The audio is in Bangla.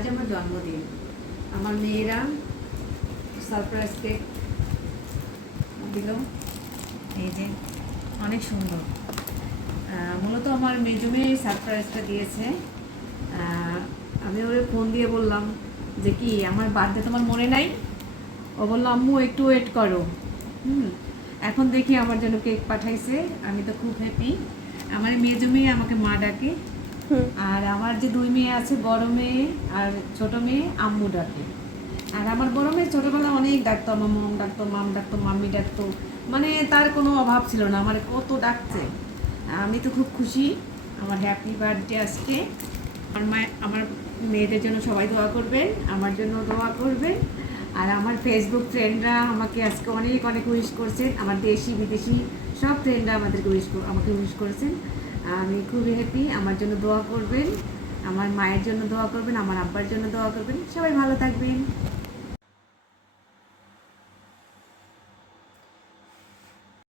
আজ আমার জন্মদিন। আমার মেয়েরা সারপ্রাইজ কেক দিল, এই যে অনেক সুন্দর। মূলত আমার মেজো মেয়ে সারপ্রাইজটা দিয়েছে। আমি ওরে ফোন দিয়ে বললাম যে কি আমার বার্থডে তোমার মনে নাই? ও বললো আম্মু একটু ওয়েট করো। এখন দেখি আমার জন্য কেক পাঠাইছে, আমি তো খুব হ্যাপি। আমার মেজো মেয়ে আমাকে মা ডাকে, আর আমার যে দুই মেয়ে আছে, বড় মেয়ে আর ছোট মেয়ে আম্মু ডাকে। আর আমার বড় মেয়ে ছোটবেলা অনেক ডাকতো, আমার মম ডাকতো, মাম ডাকতো, মাম্মি ডাকতো, মানে তার কোনো অভাব ছিল না, আমার কত ডাকছে। আমি তো খুব খুশি। আমার হ্যাপি বার্থডে আজকে। আমার মেয়েদের জন্য সবাই দোয়া করবেন, আমার জন্য দোয়া করবেন। আর আমার ফেসবুক ফ্রেন্ডরা আমাকে আজকে অনেক অনেক উইশ করছেন, আমার দেশি বিদেশি সব ফ্রেন্ডরা আমাকে উইশ করেছেন। আমি খুবই হ্যাপি। আমার জন্য দোয়া করবেন, আমার মায়ের জন্য দোয়া করবেন, আমার আব্বার জন্য দোয়া করবেন। সবাই ভালো থাকবেন।